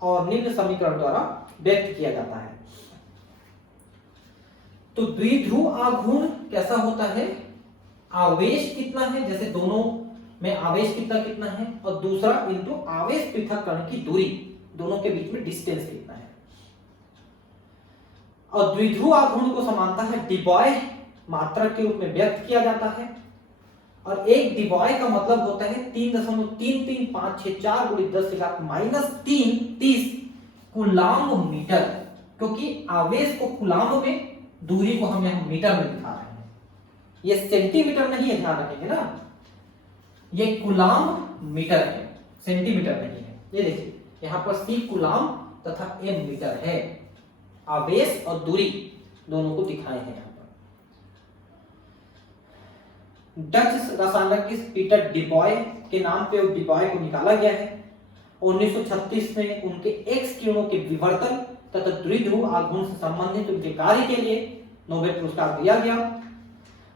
और निम्न समीकरण द्वारा व्यक्त किया जाता है। तो द्विध्रुव आघूर्ण कैसा होता है? आवेश कितना है, जैसे दोनों में आवेश कितना कितना है, और दूसरा इनटू आवेश पृथक्करण की दूरी, दोनों के बीच में डिस्टेंस कितना है। और द्विध्रुव आघूर्ण को सामान्यतः डिबॉय मात्रक के रूप में व्यक्त किया जाता है। और एक डिबॉय का मतलब होता है 3.33564 × 10⁻³ कूलाम्ब मीटर, क्योंकि आवेश को कूलाम्ब में, दूरी को हम यहां मीटर में दिखा रहे हैं। ये सेंटीमीटर नहीं है, ध्यान रखेंगे ना, ये कूलाम्ब मीटर है, सेंटीमीटर नहीं है। ये देखिए यहां पर C कूलाम्ब तथा M मीटर है। आवेश और दूरी दोनों को दिखाए हैं यहां पर। डच रसायनज्ञ पीटर डिबॉय के नाम पे डिबॉय को निकाला गया है। 1936 में उनके एक्स किरणों के विवर्तन तथा द्विध्रुव आघूर्ण से संबंधित उनके कार्य के लिए नोबेल पुरस्कार दिया गया।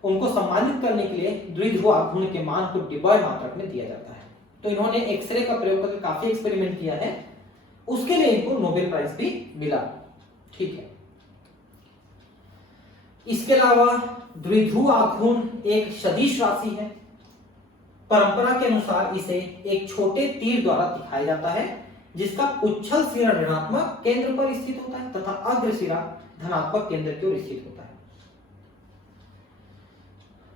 उनको सम्मानित करने के लिए द्विध्रुव आघूर्ण के मान को डिबॉय मात्रक में दिया जाता है। तो इन्होंने एक्सरे का प्रयोग करके काफी एक्सपेरिमेंट किया है, उसके लिए इनको नोबेल प्राइज भी मिला। ठीक है। इसके अलावा द्विध्रुव आघूर्ण एक सदिश राशि है। परंपरा के अनुसार इसे एक छोटे तीर द्वारा दिखाया जाता है, जिसका उच्छल सिरा ऋणात्मक केंद्र पर स्थित होता है तथा अग्र सिरा धनात्मक केंद्र की ओर स्थित होता है।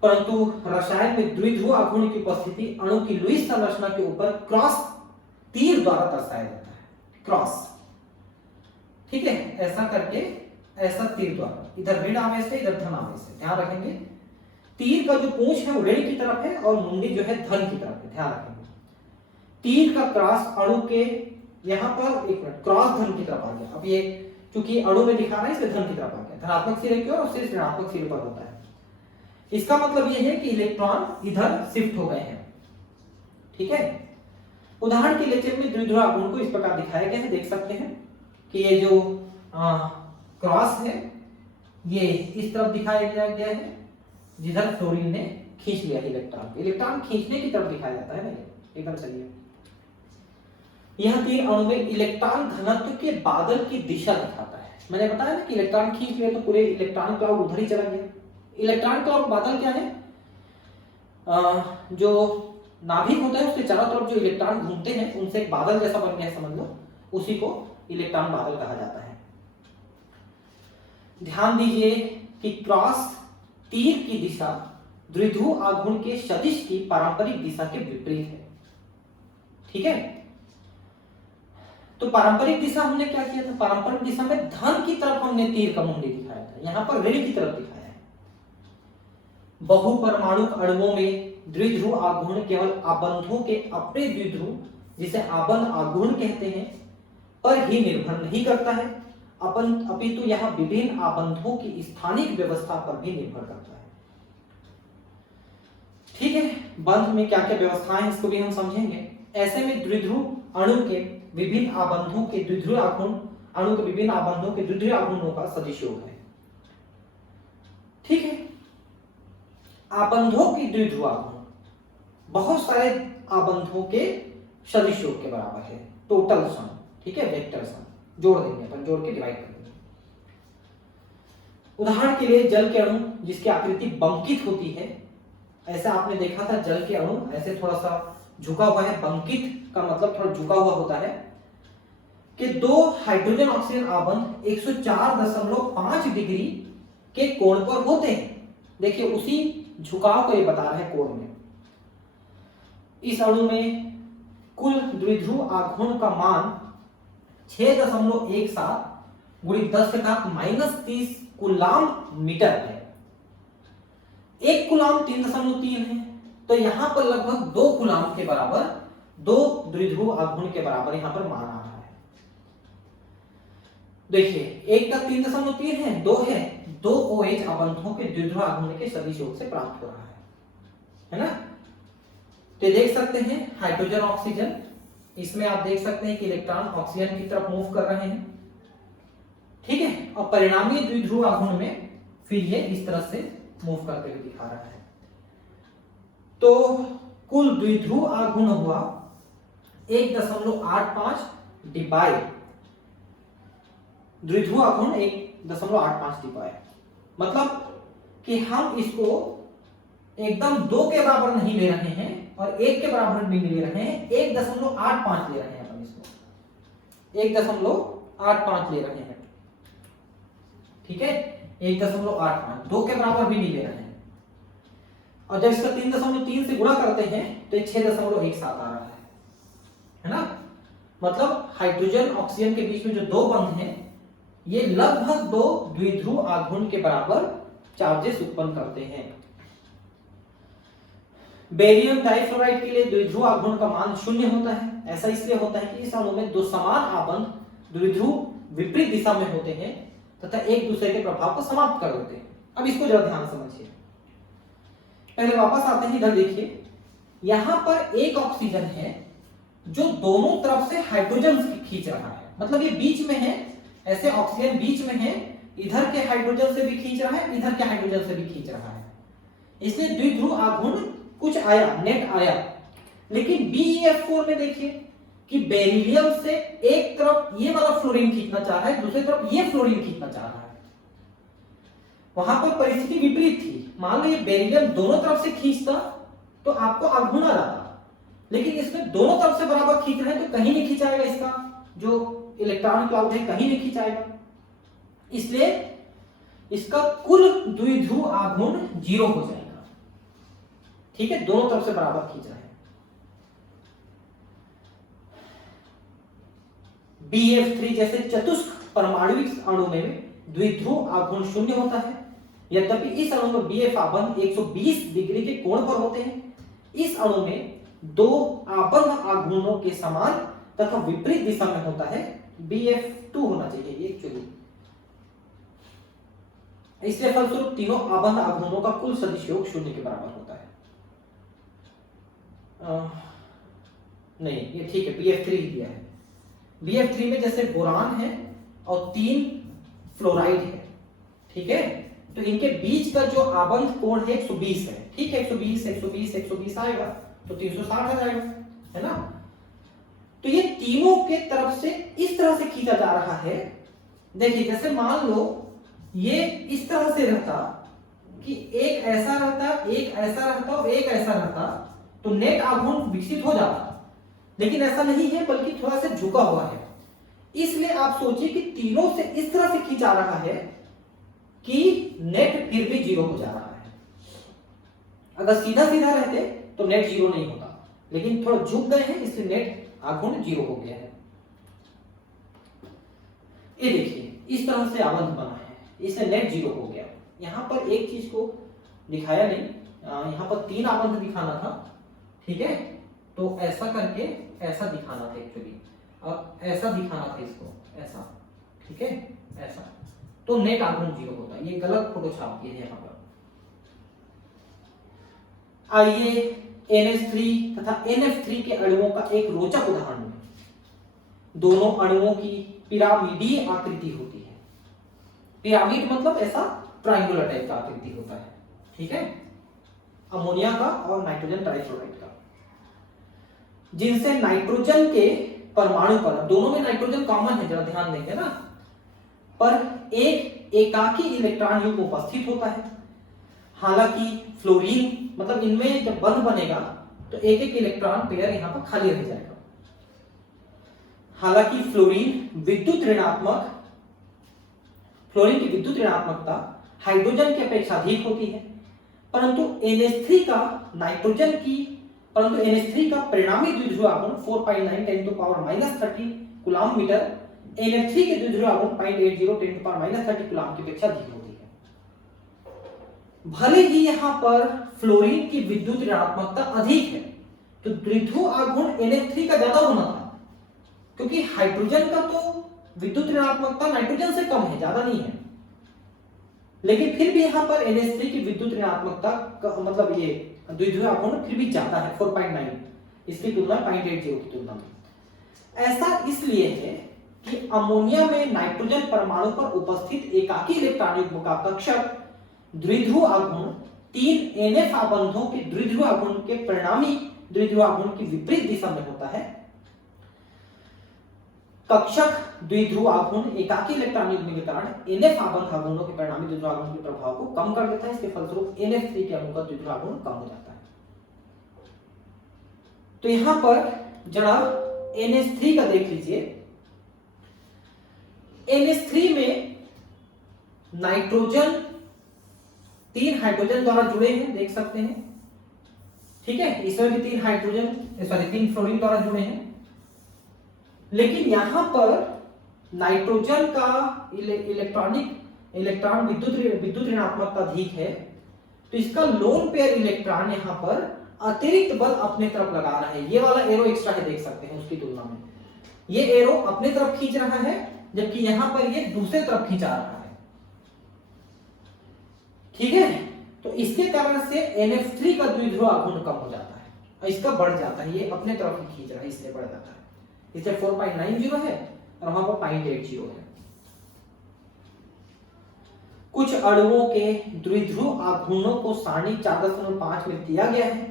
परंतु रसायन में द्विध्रुव आघूर्ण की उपस्थिति अणु की लुईस संरचना के ऊपर क्रॉस तीर द्वारा दर्शाया जाता है। क्रॉस, ठीक है, ऐसा करके, ऐसा तीर द्वारा, इधर ऋण आवेश है, इधर धन आवेश है, ध्यान रखेंगे। तीर का जो पूंछ है वो ऋण की तरफ है और मुंडी जो है धन की तरफ है, ध्यान रखेंगे। तीर का क्रॉस अणु के यहां पर, एक मिनट, क्रॉस धन की तरफ आ गया। अब ये क्योंकि अणु में दिखा रहा है इसलिए धन की तरफ आ गया, धनात्मक सिरे की ओर और सिर्फ ऋणात्मक सिरे पर होता है। इसका मतलब यह है कि इलेक्ट्रॉन इधर शिफ्ट हो गए हैं। ठीक है। उदाहरण के लिए में द्विध्रुव आघूर्ण को इस प्रकार दिखाया गया है, देख सकते हैं कि ये जो क्रॉस है ये इस तरफ दिखाया गया है जिधर फ्लोरीन ने खींच लिया इलेक्ट्रॉन खींचने की तरफ दिखाया जाता है ना, एकदम सही है। यह तीन अणु में इलेक्ट्रॉन घनत्व के बादल की दिशा दिखाता है। मैंने बताया ना कि इलेक्ट्रॉन खींच लिया तो पूरे इलेक्ट्रॉन क्लाउड उधर ही चला गया। इलेक्ट्रॉन क्लाउड बादल क्या है? जो नाभिक होता है उसके चारों तरफ जो इलेक्ट्रॉन घूमते हैं उनसे एक बादल जैसा बन गया है, समझ लो, उसी को इलेक्ट्रॉन बादल कहा जाता है। ध्यान दीजिए कि क्रॉस तीर की दिशा द्विध्रुव आघूर्ण के सदिश की पारंपरिक दिशा के विपरीत है। ठीक है, तो पारंपरिक दिशा हमने क्या किया था? पारंपरिक दिशा में धन की तरफ हमने तीर का मुंडी दिखाया था, यहां पर ऋण की तरफ दिखाया है। बहुपरमाणुक अणुओं में द्विध्रुव आघूर्ण केवल आबंधों के अपने द्विध्रुव, जिसे आबंध आघूर्ण कहते हैं, पर ही निर्भर नहीं करता है, अपितु यह विभिन्न आबंधों की स्थानिक व्यवस्था पर भी निर्भर करता है। ठीक है, बंध में क्या क्या व्यवस्थाएं हैं इसको भी हम समझेंगे। ऐसे में द्विध्रुव अणु के विभिन्न आबंधों के द्विध्रुव आघूर्ण अणु के विभिन्न आबंधों के द्विध्रुव आघूर्णों का सदिश योग है। ठीक है, आबंधों की द्विध्रुव आघूर्ण बहुत सारे आबंधों के सदिश योग के बराबर है, टोटल सम। ठीक है, वेक्टर सम जोड़ देंगे अपन, जोड़ के डिवाइड कर देंगे। उदाहरण के लिए जल के अणु जिसकी आकृति बंकित होती है, ऐसा आपने देखा था जल के अणु ऐसे थोड़ा सा झुका हुआ है, बंकित का मतलब थोड़ा झुका हुआ होता है, कि दो हाइड्रोजन ऑक्सीजन आबंध 104.5 डिग्री के कोण पर होते हैं। देखिए उसी झुकाव को ये बता रहा है कोण में। इस अणु में कुल द्विध्रुव आघूर्ण का मान 6.17 × 10⁻³ कूलाम मीटर है। एक कूलाम 3.3 है, तो यहां पर लगभग 2 कूलाम के बराबर, 2 द्विध्रुव आघूर्ण के बराबर यहां पर मान आ रहा है। देखिए एक का 3.3 है, 2 है, 2 OH आबंधों के द्विध्रुव आघूर्ण के सदिश योग से प्राप्त हो रहा है ना। तो देख सकते हैं हाइड्रोजन ऑक्सीजन, इसमें आप देख सकते हैं कि इलेक्ट्रॉन ऑक्सीजन की तरफ मूव कर रहे हैं। ठीक है, और परिणामी द्विध्रुव आघूर्ण में फिर ये इस तरह से मूव करते हुए दिखा रहा है। तो कुल द्विध्रुव आघूर्ण हुआ 1.85 डिवाइड, द्विध्रुव आघूर्ण 1.85 डिवाइड, मतलब कि हम इसको एकदम 2 के बराबर नहीं ले रहे हैं और 1 के बराबर भी नहीं ले रहे हैं, 1.85 ले रहे हैं अपन इसको, 1.85 ले रहे हैं। ठीक है, 1.85, 2 के बराबर भी नहीं ले रहे हैं। और जब इसका 3.3 से गुणा करते हैं तो 6.17 आ रहा है ना। मतलब हाइड्रोजन ऑक्सीजन के बीच में जो 2 बंध हैं ये लगभग 2 द्विध्रुव आघूर्ण के बराबर चार्जेस उत्पन्न करते हैं। बेरियम डाइफ्लोराइड के लिए द्विध्रुव आघूर्ण का मान 0 होता है। ऐसा इसलिए होता है कि इस अणु में 2 समान आबंध द्विध्रुव विपरीत दिशा में होते हैं तथा एक दूसरे के प्रभाव को समाप्त कर देते हैं। अब इसको जरा ध्यान समझिए। पहले वापस आते हैं, इधर देखिए, यहां पर एक ऑक्सीजन है जो दोनों तरफ से हाइड्रोजन खींच रहा है, मतलब ये बीच में है, ऐसे ऑक्सीजन बीच में है, इधर के हाइड्रोजन से भी खींच रहा है, इधर के हाइड्रोजन से भी खींच रहा है, इसलिए द्विध्रुव आघूर्ण कुछ आया, नेट आया। लेकिन BeF4 में देखिए कि बेरिलियम से एक तरफ ये वाला फ्लोरीन खींचना चाह रहा है, दूसरी तरफ ये फ्लोरीन खींचना चाह रहा है। वहां पर परिस्थिति विपरीत थी। मान लो ये बेरिलियम दोनों तरफ से खींचता तो आपको आघूर्ण आ जाता, लेकिन इसमें दोनों तरफ से बराबर खींच रहे हैं तो कहीं नहीं खींचाएगा, इसका जो इलेक्ट्रॉन क्लाउड है कहीं नहीं खींचाएगा, इसलिए इसका कुल द्विध्रुव आघूर्ण 0 हो जाएगा। ठीक है, दोनों तरफ से बराबर खींच रहे हैं। BF3 जैसे चतुष्क परमाणुविक अणु में द्विध्रुव आघूर्ण 0 होता है, यद्यपि इस अणु में BF आबंध 120 डिग्री के कोण पर होते हैं। इस अणु में 2 आबंध आघूर्णों के समान तथा विपरीत दिशा में होता है। BF2 होना चाहिए ये एक्चुअली, इसलिए फलस्वरूप तीनों आबंध आघूर्णों का कुल सदिश योग 0 के बराबर होता है। नहीं ये ठीक है, BF3 दिया है। BF3 में जैसे बोरान है और 3 फ्लोराइड है, ठीक है, तो इनके बीच का जो आबंध कोण है 120 है, ठीक है, 120 120 120 आएगा तो 360 आ जाएगा, है ना। तो ये तीनों के तरफ से इस तरह से खींचा जा रहा है। देखिए जैसे मान लो ये इस तरह से रहता कि एक ऐसा रहता, एक ऐसा रहता और एक ऐसा रहता, तो नेट आघूर्ण विकसित हो जाता, लेकिन ऐसा नहीं है, बल्कि थोड़ा सा झुका हुआ है। इसलिए आप सोचिए कि तीनों से इस तरह से खींचा रहा है कि नेट फिर भी जीरो हो जा रहा है। अगर सीधा सीधा रहते तो नेट जीरो नहीं होता, लेकिन थोड़ा झुक गए हैं इसलिए नेट आघूर्ण जीरो हो गया है। ये देखिए इस तरह से आबंध बना है, इससे नेट जीरो हो गया। यहां पर एक चीज को दिखाया नहीं, यहां पर 3 आबंध दिखाना था, ठीक है, तो ऐसा करके ऐसा दिखाना था एक्चुअली, और ऐसा दिखाना था इसको ऐसा, ठीक है, ऐसा, तो नेट आघूर्ण जीरो होता है। ये गलत फोटो छाप दिए हैं यहां पर। आइए NH3 तथा NF3 के अणुओं का एक रोचक उदाहरण है। दोनों अणुओं की पिरामिडीय आकृति होती है। पिरामिड मतलब ऐसा ट्रायंगुलर टाइप का आकृति होता है, ठीक है, अमोनिया का और नाइट्रोजन ट्राइफ्लोराइड का, जिनसे नाइट्रोजन के परमाणु पर, दोनों में नाइट्रोजन कॉमन है, जरा ध्यान देंगे ना, पर एक एकाकी इलेक्ट्रॉन युग्म उपस्थित होता है। हालांकि फ्लोरीन मतलब इनमें जब बंध बनेगा तो एक एक इलेक्ट्रॉन पेयर यहां पर खाली रह जाएगा। हालांकि फ्लोरीन की विद्युत ऋणात्मकता हाइड्रोजन की अपेक्षा अधिक होती है, परंतु NH3 का परिणामी द्विध्रुव आघूर्ण 4.9 10⁻³ कूलम्ब मीटर, NF3 के द्विध्रुव आघूर्ण 0.80 10⁻³ कूलम्ब की अपेक्षा अधिक होती है। भले ही यहां पर फ्लोरीन की विद्युत ऋणात्मकता अधिक है, तो द्विध्रुव आघूर्ण NF3 का ज्यादा होना था, क्योंकि हाइड्रोजन का तो विद्युत ऋणात्मकता नाइट्रोजन से कम है, ज्यादा नहीं है, लेकिन फिर भी यहां पर NH3 की विद्युत ऋणात्मकता मतलब ये द्विध्रुव आघूर्ण फिर भी ज्यादा है, 4.9 इसकी तुलना 0.80 की तुलना में। ऐसा इसलिए है कि अमोनिया में नाइट्रोजन परमाणु पर उपस्थित एकाकी इलेक्ट्रॉन युग्म का कक्षक द्विध्रुव आघूर्ण 3 NF आबंधों के द्विध्रुव आघूर्ण के परिणामी द्विध्रुव आघूर्ण की विपरीत दिशा में होता है। कक्षक द्विध्रुव आघूर्ण एकाकी इलेक्ट्रॉन युग्म के कारण NF आबंध आघूर्णों के परिणामी द्विध्रुव आघूर्ण के प्रभाव को कम कर देता है। इसके फलस्वरूप NF3 के अणु का द्विध्रुव आघूर्ण कम हो जाता है। तो यहां पर जरा NH3 का देख लीजिए। NH3 में नाइट्रोजन 3 हाइड्रोजन द्वारा जुड़े हैं, देख सकते हैं, ठीक है, इसमें भी 3 फ्लोरीन द्वारा जुड़े हैं, लेकिन यहां पर नाइट्रोजन का इलेक्ट्रॉन विद्युत ऋणात्मकता अधिक है, तो इसका लोन पेयर इलेक्ट्रॉन यहां पर अतिरिक्त बल अपने तरफ लगा रहा है। ये वाला एरो एक्स्ट्रा है, देख सकते हैं, उसकी तुलना में ये एरो अपने तरफ खींच रहा है, जबकि यहां पर ये दूसरे तरफ खींचा रहा है, ठीक है। तो इसके कारण से NF3 का द्विध्रुव आघूर्ण कम हो जाता है और इसका बढ़ जाता है, ये अपने तरफ ही खींच रहा है इसलिए बढ़ जाता है। इससे 4.90 है और वहां पर 0.80 है। कुछ अणुओं के द्विध्रुव आघूर्णों को सारणी 4.5 में दिया गया है।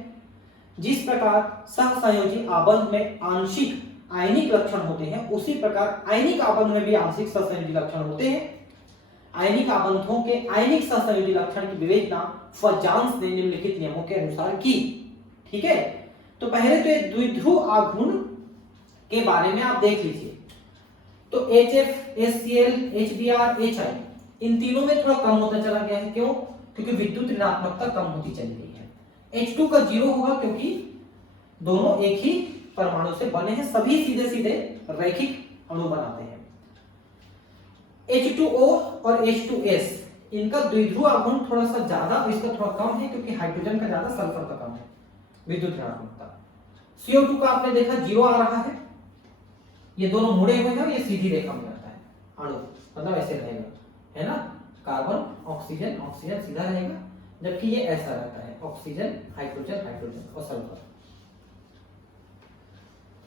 जिस प्रकार सहसंयोजी आबंध में आंशिक आयनिक लक्षण होते हैं, उसी प्रकार आयनिक आबंध में भी आंशिक सहसंयोजी लक्षण होते हैं। आयनिक आबंधों के आयनिक सहसंयोजी लक्षण की विवेचना फजांस ने निम्नलिखित नियमों के अनुसार की, ठीक है। तो पहले तो ये द्विध्रुव आघूर्ण के बारे में आप देख लीजिए। तो HF, HCl, HBr, HI इन तीनों में थोड़ा कम होता चला गया है। क्यों? क्योंकि विद्युत ऋणात्मकता कम होती चली गई है। H2 का 0 होगा क्योंकि दोनों एक ही परमाणु से बने हैं, सभी सीधे सीधे रैखिक अणु बनाते हैं। H2O और H2S इनका द्विध्रुव आघूर्ण थोड़ा सा ज्यादा, इसका थोड़ा कम है क्योंकि हाइड्रोजन का ज्यादा, सल्फर का कम है विद्युत ऋणात्मकता। CO2 का आपने देखा 0 आ रहा है, ये दोनों मुड़े हुए हैं, ये सीधी रेखा में रहता है अणु, मतलब ऐसे रहेगा, है ना, कार्बन ऑक्सीजन ऑक्सीजन सीधा रहेगा, जबकि ये ऐसा रहता है, ऑक्सीजन हाइड्रोजन हाइड्रोजन और सल्फर।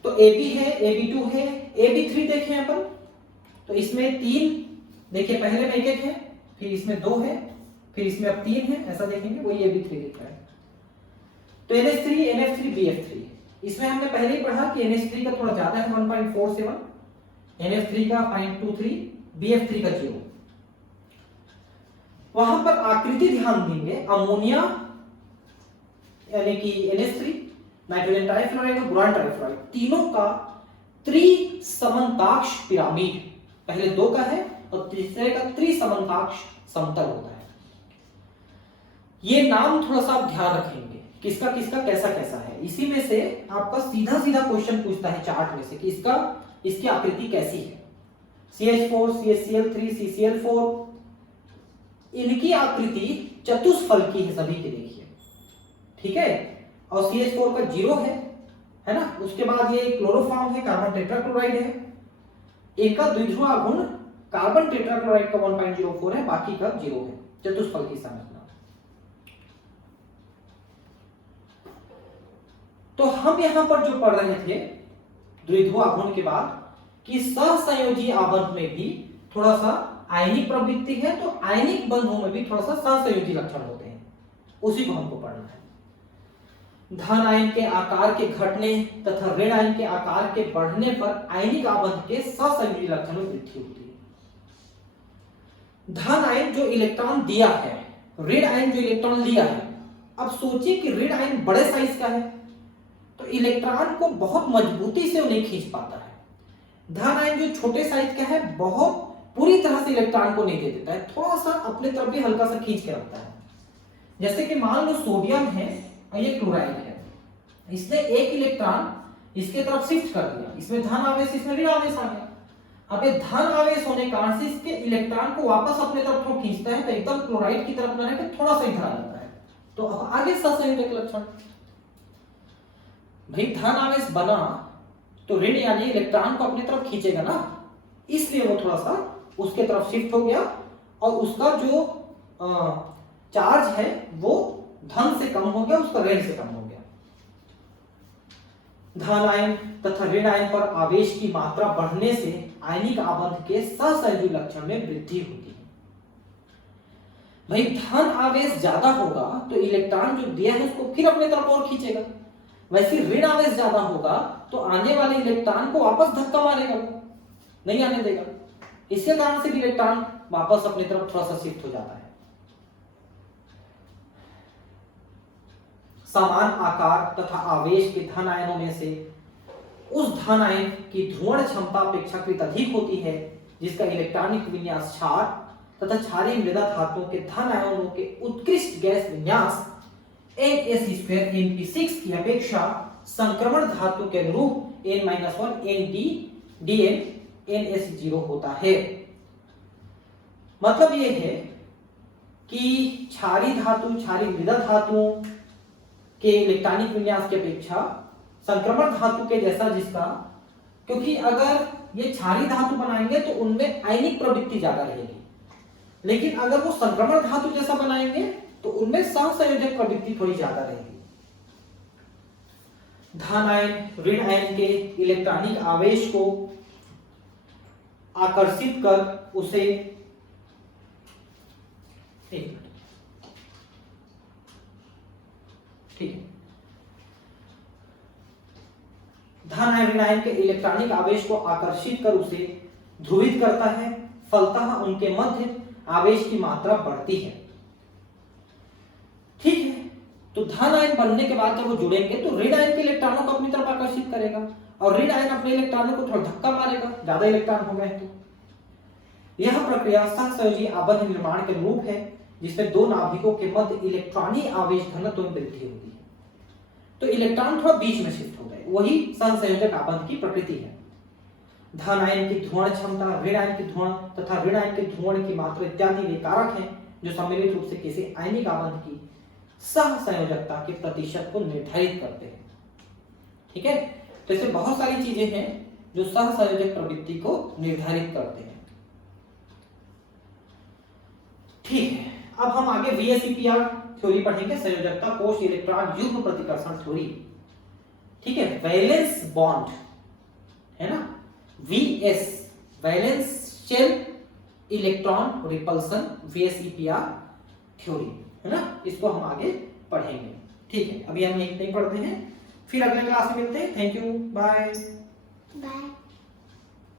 तो AB है, AB2 है, AB3 देखें अपन, तो इसमें 3 देखिए, पहले में 1 है, फिर इसमें 2 है, फिर इसमें अब 3 है, ऐसा देखेंगे, वही AB3 दिख रहा है। तो NH3, NF3, BF3, इसमें हमने पहले ही पढ़ा कि NH3 का थोड़ा ज्यादा है 1.47, NF3 का 0.23, BF3 का 0। वहां पर आकृति ध्यान देंगे, अमोनिया यानी कि NH3, नाइट्रोजन ट्राइफ्लोराइड और बोरान ट्राइफ्लोराइड, तीनों का त्रिसमन्ताक्ष पिरामिड, पहले 2 का है और तीसरे का त्रिसमन्ताक्ष समतल होता है। ये नाम थोड़ा सा आप ध्यान रखेंगे, किसका किसका कैसा कैसा है। इसी में से आपका सीधा सीधा क्वेश्चन पूछता है चार्ट में से कि इसकी आकृति कैसी है। CH4, CHCl3, CCl4, इनकी आकृति चतुष्फल की है सभी की, देखिए, ठीक है। और CH4 का 0 है ना। उसके बाद ये क्लोरोफॉर्म है, कार्बन टेट्राक्लोराइड है, इनका द्विध्रुव गुण कार्बन टेट्राक्लोराइड का 1.04 है, बाकी का 0 है, चतुष्फल की संरचना। तो हम यहां पर जो पढ़ रहे थे द्विध्रुव आघूर्ण के बाद कि सहसंयोजी आबंध में भी थोड़ा सा आयनिक प्रवृत्ति है, तो आयनिक बंधों में भी थोड़ा सा सहसंयोजी लक्षण होते हैं, उसी को हमको पढ़ना है। धन आयन के आकार के घटने तथा ऋण आयन के आकार के बढ़ने पर आयनिक आबंध के सहसंयोजी लक्षण में वृद्धि होती है। धन आयन जो इलेक्ट्रॉन दिया है, ऋण आयन जो इलेक्ट्रॉन लिया है। अब सोचिए कि ऋण आयन बड़े साइज का है तो इलेक्ट्रॉन को बहुत मजबूती से उन्हें खींच पाता है। धन आयन जो छोटे साइज का है बहुत पूरी तरह से इलेक्ट्रॉन को नहीं दे देता है, थोड़ा सा अपने तरफ भी हल्का सा खींच के रखता है। जैसे कि मान लो सोडियम है और ये क्लोराइड है, इसने एक इलेक्ट्रॉन इसके तरफ शिफ्ट कर दिया, इसमें धन आवेश, इसमें ऋण आवेश आ गया। अब ये धन आवेश होने के कारण से इसके इलेक्ट्रॉन को वापस अपने तरफ थोड़ा खींचता है, तो एकदम क्लोराइड की तरफ ना रहकर थोड़ा सा इधर आ जाता है। तो अब आगे सहसंयोजक लक्षण, भाई धन आवेश बना तो ऋण यानी इलेक्ट्रॉन को अपनी तरफ खींचेगा ना, इसलिए वो थोड़ा सा उसके तरफ शिफ्ट हो गया और उसका जो चार्ज है वो धन से कम हो गया, उसका ऋण से कम हो गया। धन आयन तथा ऋण आयन पर आवेश की मात्रा बढ़ने से आयनिक आबंध के सहसंयोजी लक्षण में वृद्धि होती है। भाई धन आवेश ज्यादा होगा तो इलेक्ट्रॉन जो दिया है उसको फिर अपने तरफ और खींचेगा, वैसे ऋण आवेश ज्यादा होगा तो आने वाले इलेक्ट्रॉन को वापस धक्का मारेगा, वो नहीं आने देगा। इसके कारण से इलेक्ट्रॉन वापस अपनी तरफ थोड़ा सा शिफ्ट हो जाता है। समान आकार तथा आवेश के धन आयनों में से उस धन आयन की ध्रुवण क्षमता अपेक्षाकृत अधिक होती है जिसका इलेक्ट्रॉनिक विन्यास क्षार तथा क्षारीय मृदा धातुओं के धन आयनों के उत्कृष्ट गैस विन्यास NS2 की अपेक्षा संक्रमण धातु के अनुरूप N-1 ND NS0 होता है। मतलब यह है कि क्षारीय धातु, क्षारीय मृदा धातुओं के इलेक्ट्रॉनिक विन्यास की अपेक्षा संक्रमण धातु के जैसा जिसका, क्योंकि अगर ये क्षारीय धातु बनाएंगे तो उनमें आयनिक प्रवृत्ति ज्यादा रहेगी, लेकिन अगर वो संक्रमण धातु जैसा बनाएंगे तो उनमें सहसंयोजक प्रवृत्ति थोड़ी ज्यादा रहेगी। धन आयन ऋण आयन के इलेक्ट्रॉनिक आवेश को आकर्षित कर उसे ठीक है, धन आयन ऋण आयन के इलेक्ट्रॉनिक आवेश को आकर्षित कर उसे ध्रुवित करता है, फलतः उनके मध्य आवेश की मात्रा बढ़ती है। ठीक है, तो धन आयन बनने के बाद जब वो जुड़ेंगे तो ऋण आयन के इलेक्ट्रॉनों को अपनी तरफ आकर्षित करेगा और ऋण आयन अपने इलेक्ट्रॉनों को थोड़ा धक्का मारेगा, ज्यादा इलेक्ट्रॉन हो गए तो। यह प्रक्रिया सहसंयोजी आबंध निर्माण के अनुरूप है जिसमें दो नाभिकों के मध्य इलेक्ट्रॉनिक आवेश घनत्व में वृद्धि होती है। तो इलेक्ट्रॉन थोड़ा बीच में शिफ्ट हो गए, वही सहसंयोजक आबंध की प्रकृति है। धन आयन की ध्रुवण क्षमता, ऋण आयन की ध्रुवण तथा ऋण आयन के ध्रुवण की मात्रा इत्यादि वे कारक हैं जो सम्मिलित रूप से किसी आयनिक आबंध की सहसंयोजकता के प्रतिशत को निर्धारित करते हैं। ठीक है, तो ऐसे बहुत सारी चीजें हैं जो सहसंयोजक प्रवृत्ति को निर्धारित करते हैं। ठीक है, अब हम आगे VSEPR थ्योरी पढ़ेंगे, संयोजकता कोश इलेक्ट्रॉन युग्म प्रतिकर्षण थ्योरी। ठीक है, वैलेंस बॉन्ड है ना। VS valence shell electron repulsion, VSEPR theory, है ना। इसको हम आगे पढ़ेंगे, ठीक है। अभी हम यहीं पढ़ते हैं, फिर अगले क्लास में मिलते हैं। Thank you, bye.